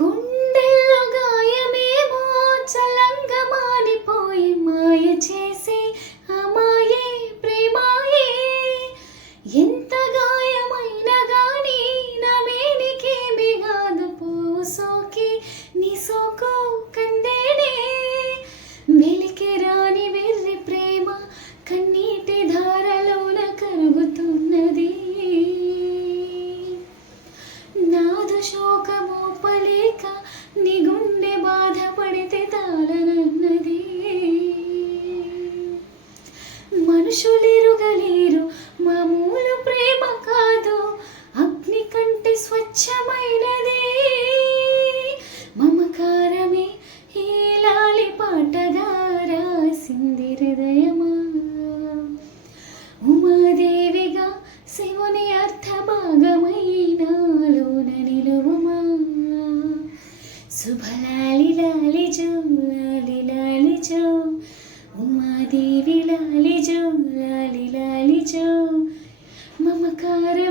గుండెల్లో గాయమేమో చలంగా మానిపోయి మాయ చేసి అమాయే ప్రేమాయే. ఎంత గాయమైనా గానీ నా మేనికేమి కాదు పోసోకి నీ సోకు కందేనే. వెలికి రాని వెర్రి ప్రేమ కన్నీటి ధారలోన కరుగుతున్నది. నాదు శోకమోపలేక నీ గుండె బాధపడితే తాళనన్నది. మనుషులెరుగలేరు మామూలు ప్రేమ కాదు, అగ్ని కంటే స్వచ్ఛమైనది. మమకారమే ఈ లాలి పాటగా రాసింది హృదయమా. ఉమాదేవిగా శివుని అర్థ భాగమైనాలోన నిలువుమా. శుభలాలి లాలి జో లాలి లాలి జో, ఉమాదేవి లాలి జో లాలి లాలి జో. మమకార